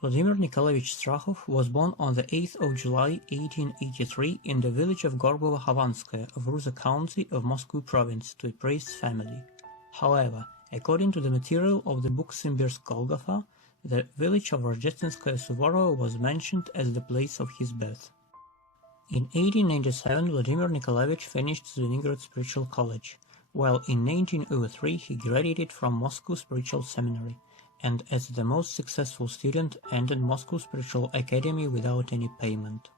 Vladimir Nikolaevich Strakhov was born on the 8th of July 1883 in the village of Gorbovo-Khovanskaya of Ruza County of Moscow province to a priest's family. However, according to the material of the book Simbirsk Golgotha, the village of Rождественское Suvorovo was mentioned as the place of his birth. In 1897 Vladimir Nikolaevich finished Leningrad Spiritual College, while in 1903 he graduated from Moscow Spiritual Seminary, and as the most successful student entered Moscow Spiritual Academy without any payment.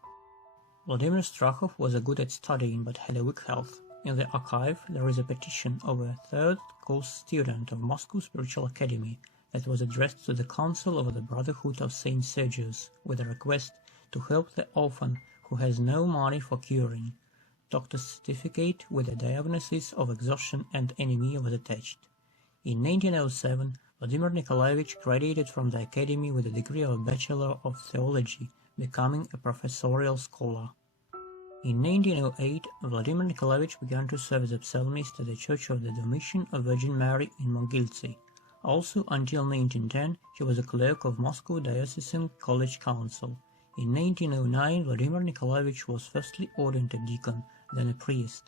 Vladimir Strakhov was good at studying but had a weak health. In the archive there is a petition of a third-course student of Moscow Spiritual Academy that was addressed to the Council of the Brotherhood of Saint Sergius with a request to help the orphan who has no money for curing. Doctor's certificate with a diagnosis of exhaustion and anemia was attached. In 1907, Vladimir Nikolaevich graduated from the Academy with a degree of Bachelor of Theology, becoming a professorial scholar. In 1908, Vladimir Nikolaevich began to serve as a psalmist at the Church of the Dormition of Virgin Mary in Mogiltsy. Also, until 1910, he was a clerk of Moscow Diocesan College Council. In 1909, Vladimir Nikolaevich was firstly ordained a deacon, then a priest.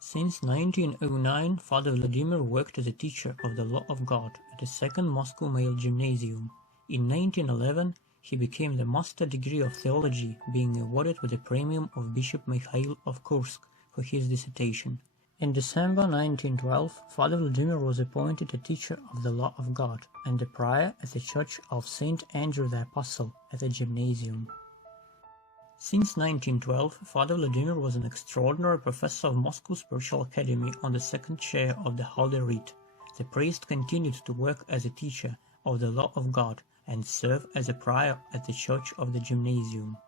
Since 1909, Father Vladimir worked as a teacher of the Law of God at a second Moscow Male Gymnasium. In 1911, he became the Master degree of Theology, being awarded with a premium of Bishop Mikhail of Kursk for his dissertation. In December 1912, Father Vladimir was appointed a teacher of the Law of God and a prior at the Church of St. Andrew the Apostle at the Gymnasium. Since 1912, Father Vladimir was an extraordinary professor of Moscow Spiritual Academy on the second chair of the Holy Rite. The priest continued to work as a teacher of the Law of God and serve as a prior at the Church of the Gymnasium.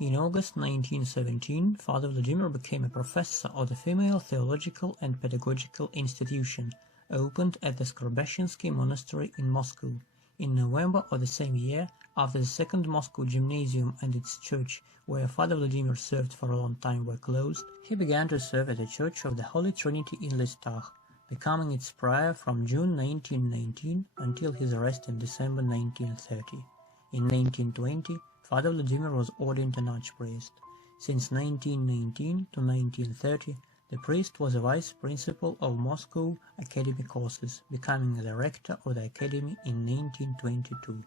In August 1917, Father Vladimir became a professor of the Female Theological and Pedagogical Institution, opened at the Skrbeshinsky Monastery in Moscow. In November of the same year, after the second Moscow Gymnasium and its church, where Father Vladimir served for a long time, were closed, he began to serve at the Church of the Holy Trinity in Listach, becoming its prior from June 1919 until his arrest in December 1930. In 1920, Father Vladimir was ordained an archpriest. Since 1919 to 1930, the priest was a vice principal of Moscow Academy courses, becoming the rector of the Academy in 1922.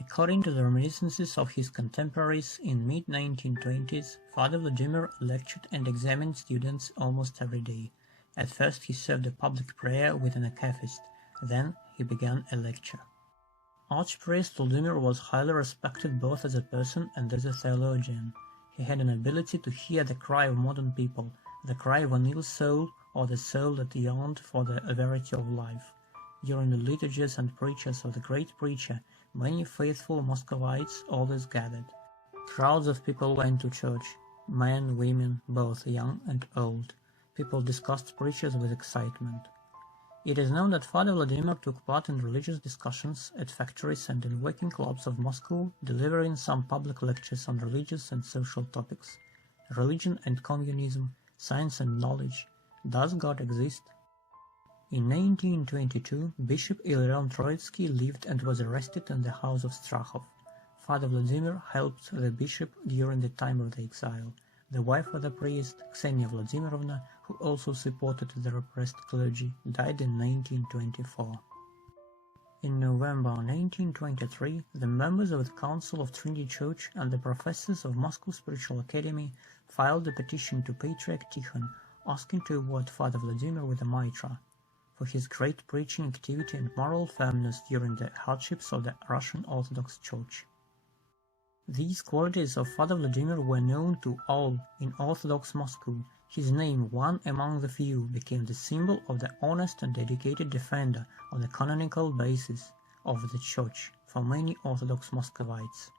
According to the reminiscences of his contemporaries, in mid-1920s, Father Vladimir lectured and examined students almost every day. At first he served a public prayer with an akaphist, then he began a lecture. Archpriest Vladimir was highly respected both as a person and as a theologian. He had an ability to hear the cry of modern people, the cry of an ill soul or the soul that yearned for the verity of life. During the liturgies and preachers of the great preacher, many faithful Muscovites always gathered. Crowds of people went to church, men, women, both young and old. People discussed preachers with excitement. It is known that Father Vladimir took part in religious discussions at factories and in working clubs of Moscow, delivering some public lectures on religious and social topics. Religion and communism, science and knowledge. Does God exist? In 1922, Bishop Ilarion Troitsky lived and was arrested in the house of Strakhov. Father Vladimir helped the bishop during the time of the exile. The wife of the priest, Ksenia Vladimirovna, who also supported the repressed clergy, died in 1924. In November 1923, the members of the Council of Trinity Church and the professors of Moscow Spiritual Academy filed a petition to Patriarch Tikhon asking to award Father Vladimir with a mitra for his great preaching activity and moral firmness during the hardships of the Russian Orthodox Church. These qualities of Father Vladimir were known to all in Orthodox Moscow. His name, one among the few, became the symbol of the honest and dedicated defender of the canonical basis of the Church for many Orthodox Muscovites.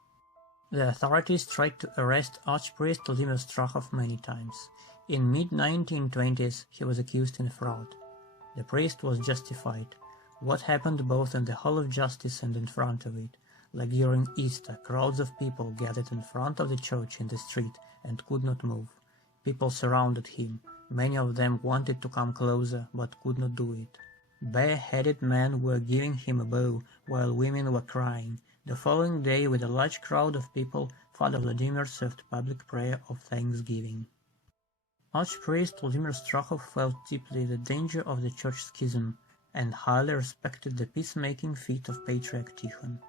The authorities tried to arrest Archpriest Vladimir Strakhov many times. In mid-1920s, he was accused in fraud. The priest was justified. What happened both in the Hall of Justice and in front of it? Like during Easter, crowds of people gathered in front of the church in the street and could not move. People surrounded him. Many of them wanted to come closer, but could not do it. Bare-headed men were giving him a bow, while women were crying. The following day, with a large crowd of people, Father Vladimir served public prayer of thanksgiving. Archpriest Vladimir Strakhov felt deeply the danger of the church schism and highly respected the peacemaking feat of Patriarch Tikhon.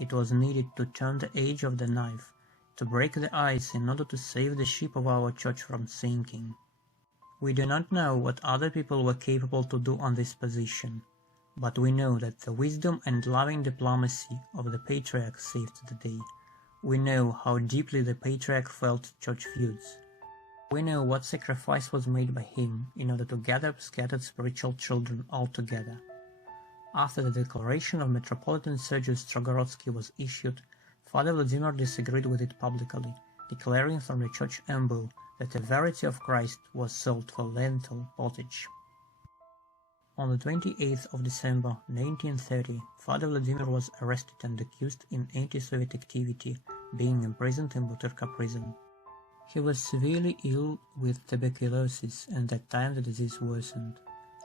It was needed to turn the edge of the knife, to break the ice in order to save the ship of our church from sinking. We do not know what other people were capable to do on this position, but we know that the wisdom and loving diplomacy of the Patriarch saved the day. We know how deeply the Patriarch felt church feuds. We know what sacrifice was made by him in order to gather scattered spiritual children all together. After the declaration of Metropolitan Sergius Strogorodski was issued, Father Vladimir disagreed with it publicly, declaring from the church embo that the verity of Christ was sold for lentil pottage. On the 28th of December 1930, Father Vladimir was arrested and accused in anti-Soviet activity, being imprisoned in Butyrka prison. He was severely ill with tuberculosis, and at that time the disease worsened.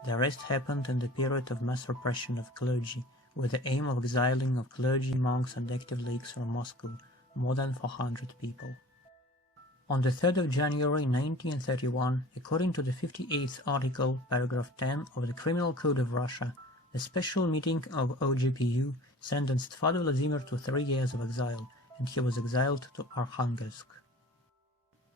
The arrest happened in the period of mass repression of clergy, with the aim of exiling of clergy, monks and active laics from Moscow, more than 400 people. On the 3rd of January 1931, according to the 58th article, paragraph 10 of the Criminal Code of Russia, a special meeting of OGPU sentenced Father Vladimir to 3 years of exile, and he was exiled to Arkhangelsk.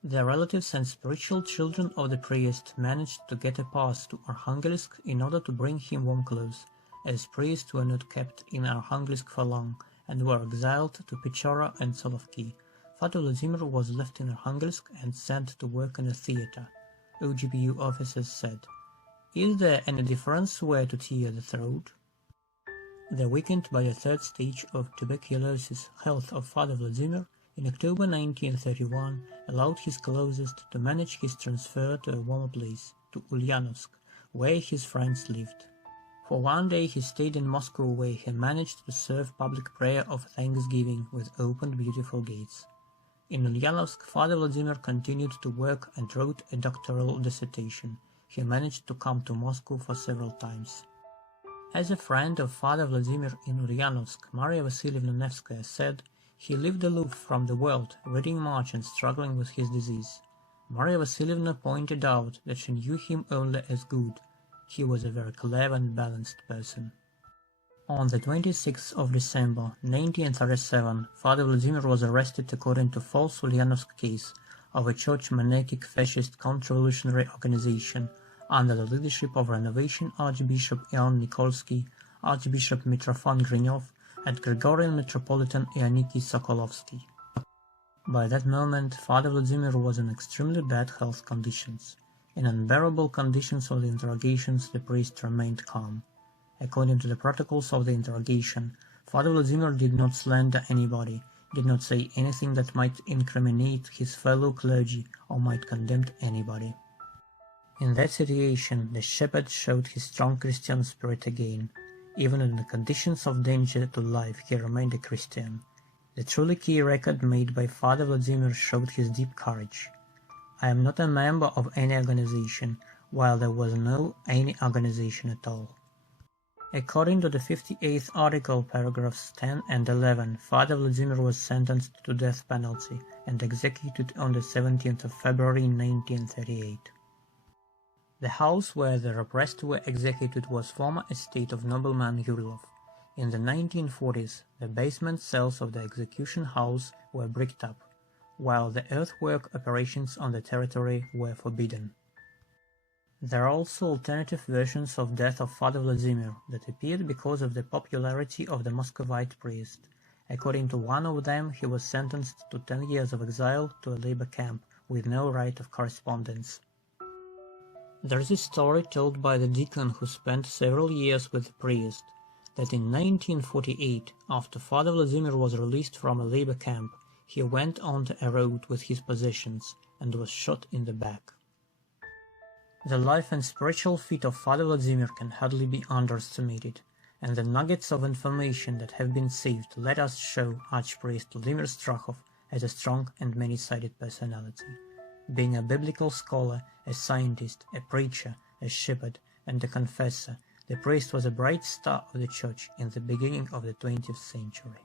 The relatives and spiritual children of the priest managed to get a pass to Arkhangelsk in order to bring him warm clothes, as priests were not kept in Arkhangelsk for long and were exiled to Pechora and Solovki. Father Vladimir was left in Arkhangelsk and sent to work in a theater. OGPU officers said, "Is there any difference where to tear the throat?" The weakened by a third stage of tuberculosis health of Father Vladimir in October 1931 allowed his closest to manage his transfer to a warmer place, to Ulyanovsk, where his friends lived. For one day he stayed in Moscow, where he managed to serve public prayer of thanksgiving with opened beautiful gates. In Ulyanovsk, Father Vladimir continued to work and wrote a doctoral dissertation. He managed to come to Moscow for several times. As a friend of Father Vladimir in Ulyanovsk, Maria Vasilievna Nevskaya said, he lived aloof from the world, reading much and struggling with his disease. Maria Vasilievna pointed out that she knew him only as good. He was a very clever and balanced person. On the 26th of December 1937, Father Vladimir was arrested according to false Ulyanovsk case of a church monarchic fascist counter-revolutionary organization under the leadership of Renovation Archbishop Ion Nikolsky, Archbishop Mitrofan Grinyov, and Gregorian Metropolitan Ioniki Sokolovsky. By that moment, Father Vladimir was in extremely bad health conditions. In unbearable conditions of the interrogations, the priest remained calm. According to the protocols of the interrogation, Father Vladimir did not slander anybody, did not say anything that might incriminate his fellow clergy or might condemn anybody. In that situation, the shepherd showed his strong Christian spirit again. Even in the conditions of danger to life, he remained a Christian. The truly key record made by Father Vladimir showed his deep courage. I am not a member of any organization, while there was no any organization at all. According to the 58th article, paragraphs 10 and 11, Father Vladimir was sentenced to death penalty and executed on the 17th of February 1938. The house where the repressed were executed was former estate of nobleman Yurilov. In the 1940s, the basement cells of the execution house were bricked up, while the earthwork operations on the territory were forbidden. There are also alternative versions of death of Father Vladimir that appeared because of the popularity of the Muscovite priest. According to one of them, he was sentenced to 10 years of exile to a labor camp with no right of correspondence. There is a story told by the deacon who spent several years with the priest, that in 1948, after Father Vladimir was released from a labor camp, he went onto a road with his possessions and was shot in the back. The life and spiritual feat of Father Vladimir can hardly be underestimated, and the nuggets of information that have been saved let us show archpriest Vladimir Strakhov as a strong and many-sided personality. Being a biblical scholar, a scientist, a preacher, a shepherd, and a confessor, the priest was a bright star of the church in the beginning of the 20th century.